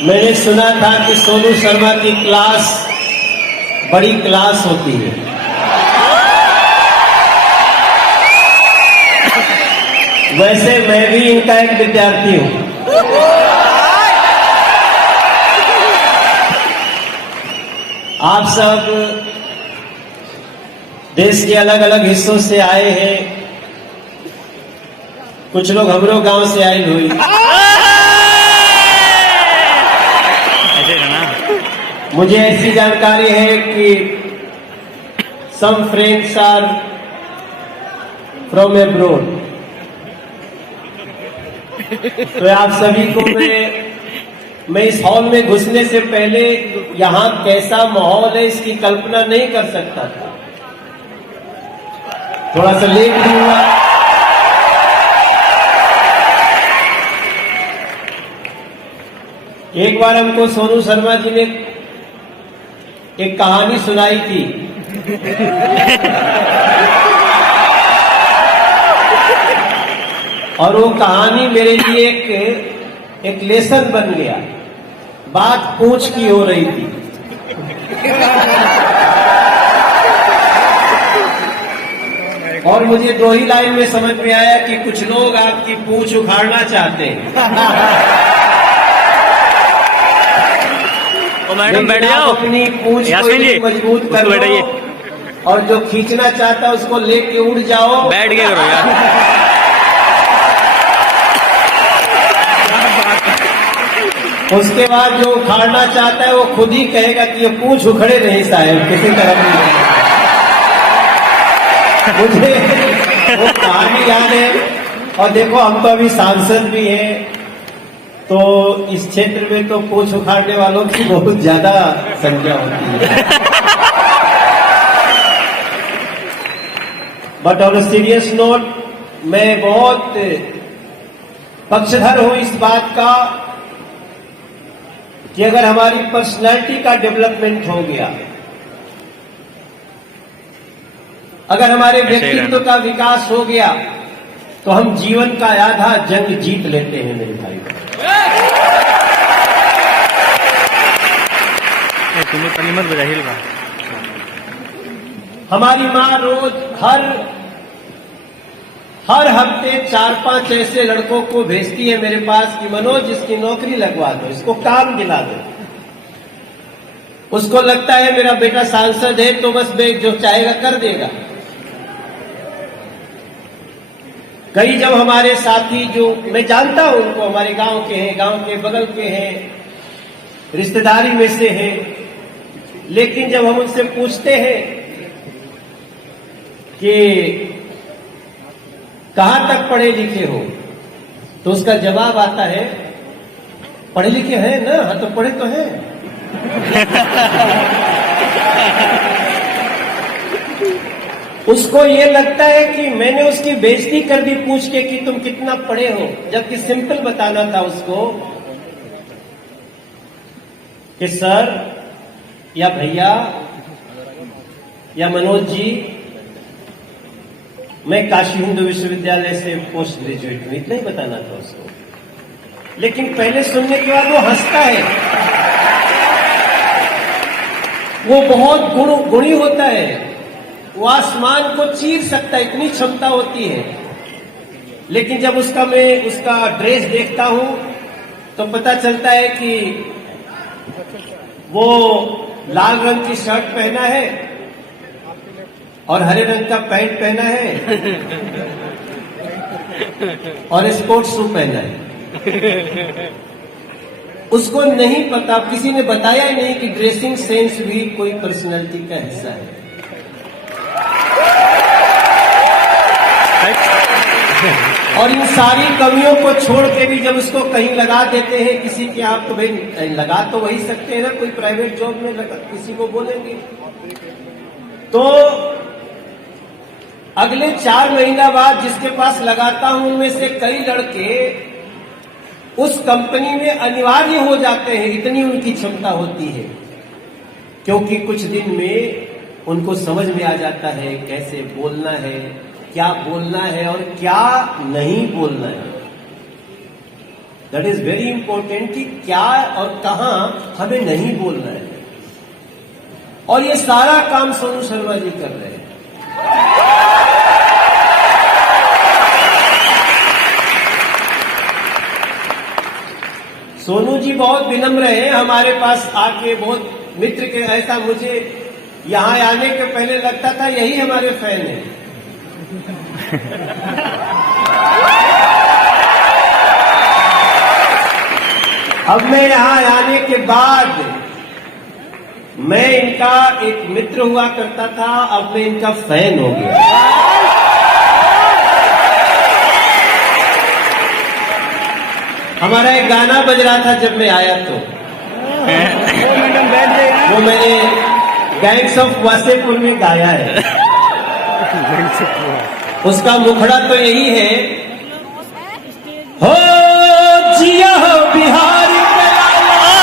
मैंने सुना था कि सोनू शर्मा की क्लास बड़ी क्लास होती है। वैसे मैं भी इनका एक विद्यार्थी हूं। आप सब देश के अलग अलग हिस्सों से आए हैं। कुछ लोग हमरो गांव से आए हुई। मुझे ऐसी जानकारी है कि some friends are from abroad. तो आप सभी को मैं इस हॉल में घुसने से पहले यहां कैसा माहौल है इसकी कल्पना नहीं कर सकता था। थोड़ा सा लेट भी हुआ। एक बार हमको सोनू शर्मा जी ने एक कहानी सुनाई थी। और वो कहानी मेरे लिए एक लेसन बन गया। बात पूछ की हो रही थी। और मुझे 2 ही लाइन में समझ में आया कि कुछ लोग आपकी पूंछ उखाड़ना चाहते हैं। मैडम बैठ जाओ, अपनी पूंछ को मजबूत कर लो और जो खींचना चाहता है उसको लेके उड़ जाओ। बैठ के करो यार। उसके बाद जो उखाड़ना चाहता है वो खुद ही कहेगा कि ये पूंछ उखड़े नहीं साहब, किसी तरह नहीं। मुझे वो कहानी याद है। और देखो हम तो अभी सांसद भी हैं, तो इस क्षेत्र में तो पूंछ उखाड़ने वालों की बहुत ज्यादा संख्या होती है। But on a serious note, मैं बहुत पक्षधर हूं इस बात का कि अगर हमारी पर्सनैलिटी का डेवलपमेंट हो गया, अगर हमारे व्यक्तित्व का विकास हो गया, तो हम जीवन का आधा जंग जीत लेते हैं मेरे भाई। तुम्हें पानी मत बजा। हमारी माँ रोज हर हफ्ते 4-5 ऐसे लड़कों को भेजती है मेरे पास कि मनोज इसकी नौकरी लगवा दो, इसको काम दिला दो। उसको लगता है मेरा बेटा सांसद है तो बस वे जो चाहेगा कर देगा। कई जब हमारे साथी, जो मैं जानता हूं उनको, हमारे गांव के हैं, गांव के बगल के हैं, रिश्तेदारी में से हैं, लेकिन जब हम उनसे पूछते हैं कि कहां तक पढ़े लिखे हो, तो उसका जवाब आता है पढ़े लिखे हैं ना। हाँ, तो पढ़े तो हैं। उसको ये लगता है कि मैंने उसकी बेइज्जती कर दी पूछ के कि तुम कितना पढ़े हो, जबकि सिंपल बताना था उसको कि सर या भैया या मनोज जी, मैं काशी हिंदू विश्वविद्यालय से पोस्ट ग्रेजुएट हूं, इतना ही बताना था उसको। लेकिन पहले सुनने के बाद वो हंसता है। वो बहुत गुणी होता है, वो आसमान को चीर सकता है, इतनी क्षमता होती है। लेकिन जब मैं उसका ड्रेस देखता हूं तो पता चलता है कि वो लाल रंग की शर्ट पहना है और हरे रंग का पैंट पहना है और स्पोर्ट्स शू पहना है। उसको नहीं पता, किसी ने बताया ही नहीं कि ड्रेसिंग सेंस भी कोई पर्सनैलिटी का हिस्सा है। और इन सारी कमियों को छोड़ के भी जब उसको कहीं लगा देते हैं किसी के, आप तो भाई लगा तो वही सकते हैं ना, कोई प्राइवेट जॉब में लगा, किसी को बोलेंगे तो अगले 4 महीना बाद जिसके पास लगाता हूं उनमें से कई लड़के उस कंपनी में अनिवार्य हो जाते हैं, इतनी उनकी क्षमता होती है। क्योंकि कुछ दिन में उनको समझ में आ जाता है कैसे बोलना है, क्या बोलना है और क्या नहीं बोलना है। दैट इज वेरी इंपॉर्टेंट कि क्या और कहां हमें नहीं बोलना है। और ये सारा काम सोनू शर्मा जी कर रहे हैं। सोनू जी बहुत विनम्र हैं, हमारे पास आके बहुत मित्र के, ऐसा मुझे यहां आने के पहले लगता था यही हमारे फैन हैं। अब मैं यहां आने के बाद मैं इनका एक मित्र हुआ करता था, अब मैं इनका फैन हो गया। हमारा एक गाना बज रहा था जब मैं आया तो वो मैंने गैंग्स ऑफ वासेपुर में गाया है। उसका मुखड़ा तो यही है, हो जिया हो बिहार के लाला,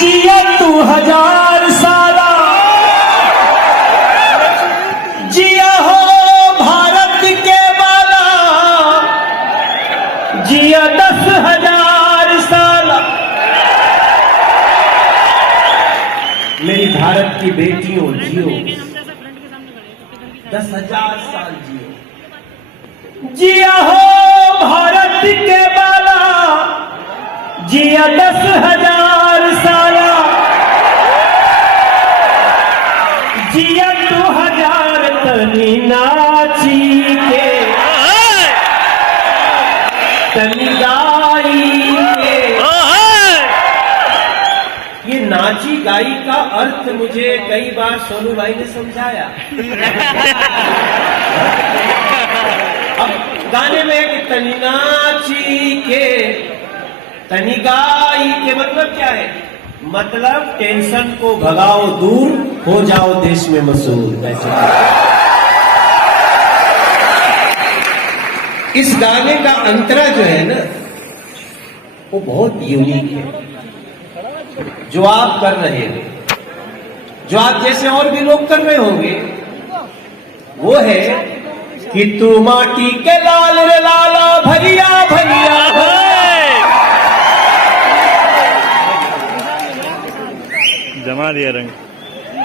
जिया तू 1000 साला, जिया हो भारत के बाला, जिया 10,000 साला। मेरी भारत की बेटियों जियो, 10,000 साल जियो। जिया हो भारत के बाला, जिया 10,000 साला, जिया 2000 तनी नाची के, तनी गाई के। ये नाची गाई का अर्थ मुझे कई बार सोनू भाई ने समझाया। अब गाने में कि तनी नाची के, तनी गाई के मतलब क्या है? मतलब टेंशन को भगाओ दूर, हो जाओ देश में मशहूर। वैसे इस गाने का अंतरा जो है ना, वो बहुत यूनिक है। जो आप कर रहे हो, जो आप जैसे और भी लोग कर रहे होंगे, वो है कि तू माटी के लाल रे लाला भैया भैया। जमा दिया रंग।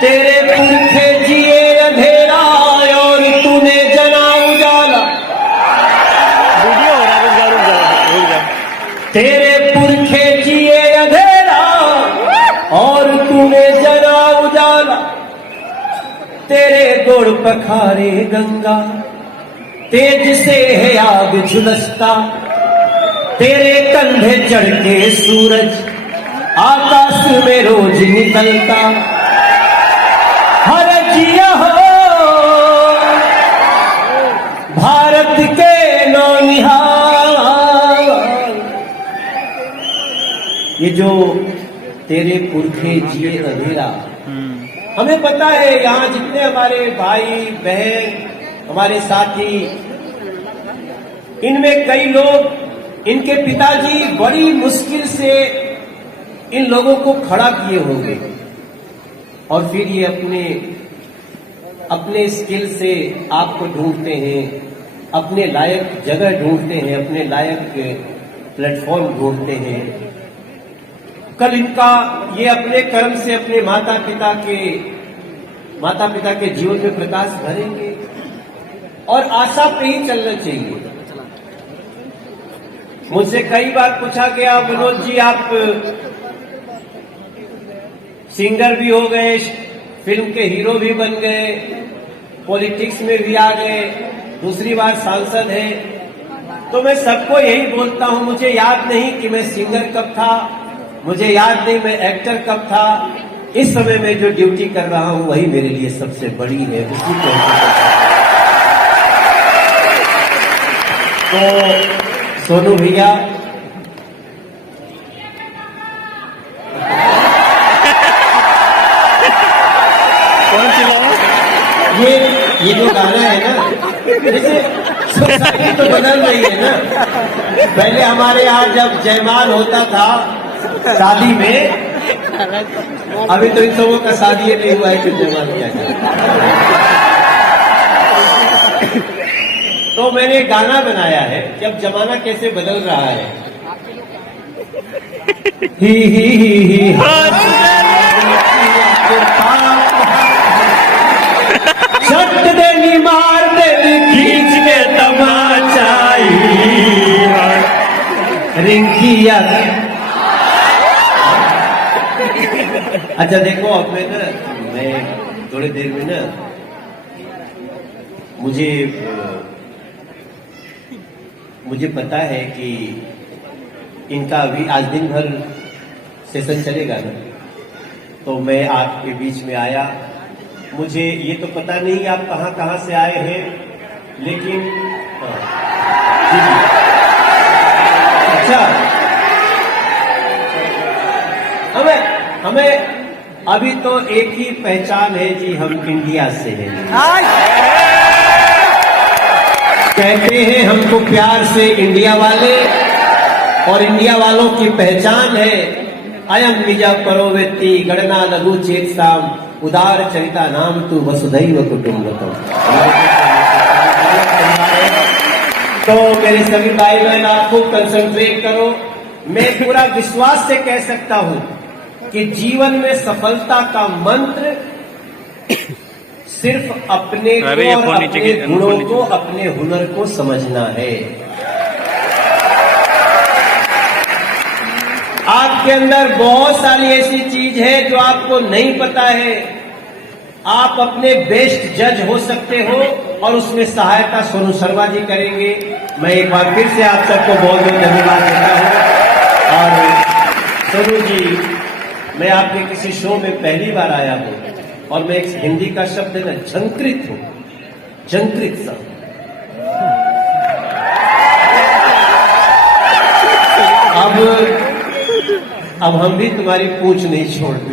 तेरे पुरखे जिए अंधेरा और तूने जना उजाला। वीडियो हो रहा है, रुक जा। तेरे पुरखे जिए अंधेरा और तूने जना उजाला। तेरे गोड़ पखारे गंगा, तेज से है आग झुलसता। तेरे कंधे चढ़ के सूरज आकाश में रोज निकलता। हर जिया हो भारत के नौनिहाल। ये जो तेरे पुरखे जिए अंधेरा, हमें पता है यहाँ जितने हमारे भाई बहन, हमारे साथी, इनमें कई लोग, इनके पिताजी बड़ी मुश्किल से इन लोगों को खड़ा किए होंगे और फिर ये अपने स्किल से आपको ढूंढते हैं, अपने लायक जगह ढूंढते हैं, अपने लायक प्लेटफॉर्म ढूंढते हैं। कल इनका ये अपने कर्म से अपने माता पिता के जीवन में प्रकाश भरेंगे और आशा पे ही चलना चाहिए। मुझसे कई बार पूछा गया, मनोज जी आप सिंगर भी हो गए, फिल्म के हीरो भी बन गए, पॉलिटिक्स में भी आ गए, दूसरी बार सांसद हैं, तो मैं सबको यही बोलता हूं, मुझे याद नहीं कि मैं सिंगर कब था, मुझे याद नहीं मैं एक्टर कब था। इस समय में जो ड्यूटी कर रहा हूं वही मेरे लिए सबसे बड़ी है। उसी को तो सोनू भैया, कौन चिल्लाया? ये जो गाना है ना, जैसे सोसाइटी तो बदल रही है ना। पहले हमारे यहाँ जब जयमाल होता था शादी में, अभी तो इन सबों का शादी नहीं हुआ है, फिर जवान क्या जाए। तो मैंने एक गाना बनाया है कि अब जमाना कैसे बदल रहा है। ही छट देनी मार दे खींच के तमाचाई रिंकिया। अच्छा देखो, अब मैं थोड़ी देर में ना मुझे पता है कि इनका अभी आज दिन भर सेशन चलेगा ना, तो मैं आपके बीच में आया। मुझे ये तो पता नहीं आप कहां कहां से आए हैं, लेकिन जी जी। अच्छा, हमें अभी तो एक ही पहचान है जी, हम इंडिया से हैं। कहते हैं हमको प्यार से इंडिया वाले, और इंडिया वालों की पहचान है अयम निजा परो व्यक्ति गणना लघु चेतसाम उदार चरिता नाम तू वसुधैव कुटुंबकम। तो मेरे सभी भाई बहन, आप खूब कंसंट्रेट करो। मैं पूरा विश्वास से कह सकता हूं कि जीवन में सफलता का मंत्र सिर्फ अपने को और अपने गुणों को, अपने हुनर को समझना है। आपके अंदर बहुत सारी ऐसी चीज है जो आपको नहीं पता है। आप अपने बेस्ट जज हो सकते हो, और उसमें सहायता सोनू शर्मा जी करेंगे। मैं एक बार फिर से आप सबको बहुत बहुत धन्यवाद देता हूं। और सोनू जी, मैं आपके किसी शो में पहली बार आया हूं, और मैं एक हिंदी का शब्द है ना, झंकृत हूं, झंकृत सा। अब हम भी तुम्हारी पूछ नहीं छोड़ते।